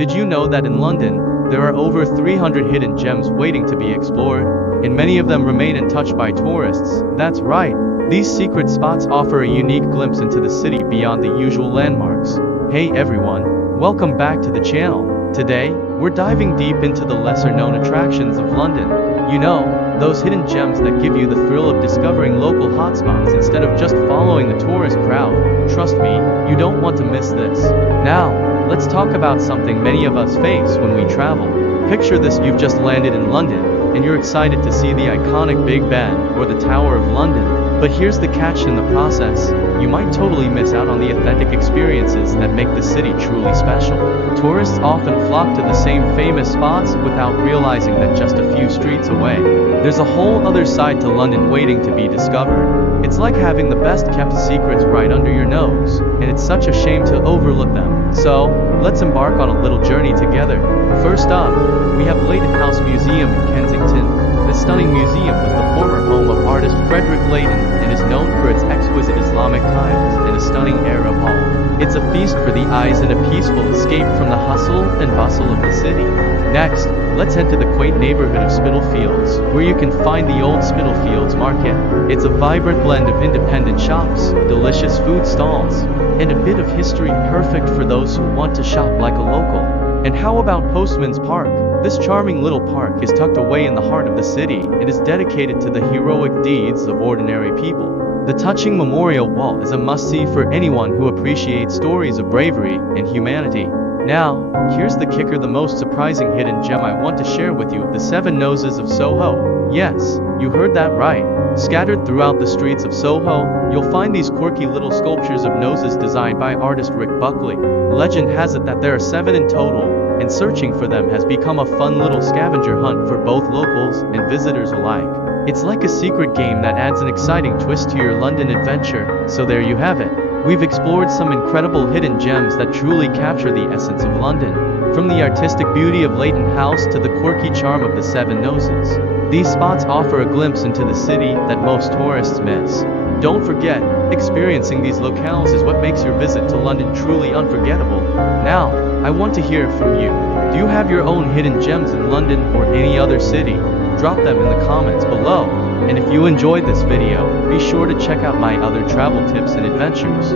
Did you know that in London, there are over 300 hidden gems waiting to be explored? And many of them remain untouched by tourists. That's right. These secret spots offer a unique glimpse into the city beyond the usual landmarks. Hey everyone, welcome back to the channel. Today, we're diving deep into the lesser-known attractions of London. You know, those hidden gems that give you the thrill of discovering local hotspots instead of just following the tourist crowd. Trust me, you don't want to miss this. Now, let's talk about something many of us face when we travel. Picture this: you've just landed in London, and you're excited to see the iconic Big Ben or the Tower of London. But here's the catch in the process: you might totally miss out on the authentic experiences that make the city truly special. Tourists often flock to the same famous spots without realizing that just a few streets away, there's a whole other side to London waiting to be discovered. It's like having the best kept secrets right under your nose, and it's such a shame to overlook them. So, let's embark on a little journey together. First up, we have Leighton House Museum in Kensington. This stunning museum was the former home of artist Frederick Leighton and is known for its exquisite Islamic tiles and a stunning Arab hall. It's a feast for the eyes and a peaceful escape from the hustle and bustle of the city. Next, let's head to the quaint neighborhood of Spitalfields, where you can find the old Spitalfields Market. It's a vibrant blend of independent shops, delicious food stalls, and a bit of history, perfect for those who want to shop like a local. And how about Postman's Park? This charming little park is tucked away in the heart of the city and is dedicated to the heroic deeds of ordinary people. The touching memorial wall is a must-see for anyone who appreciates stories of bravery and humanity. Now, here's the kicker, the most surprising hidden gem I want to share with you: the Seven Noses of Soho. Yes, you heard that right. Scattered throughout the streets of Soho, you'll find these quirky little sculptures of noses designed by artist Rick Buckley. Legend has it that there are 7 in total, and searching for them has become a fun little scavenger hunt for both locals and visitors alike. It's like a secret game that adds an exciting twist to your London adventure. So there you have it. We've explored some incredible hidden gems that truly capture the essence of London. From the artistic beauty of Leighton House to the quirky charm of the Seven Noses, these spots offer a glimpse into the city that most tourists miss. Don't forget, experiencing these locales is what makes your visit to London truly unforgettable. Now, I want to hear from you. Do you have your own hidden gems in London or any other city? Drop them in the comments below. And if you enjoyed this video, be sure to check out my other travel tips and adventures.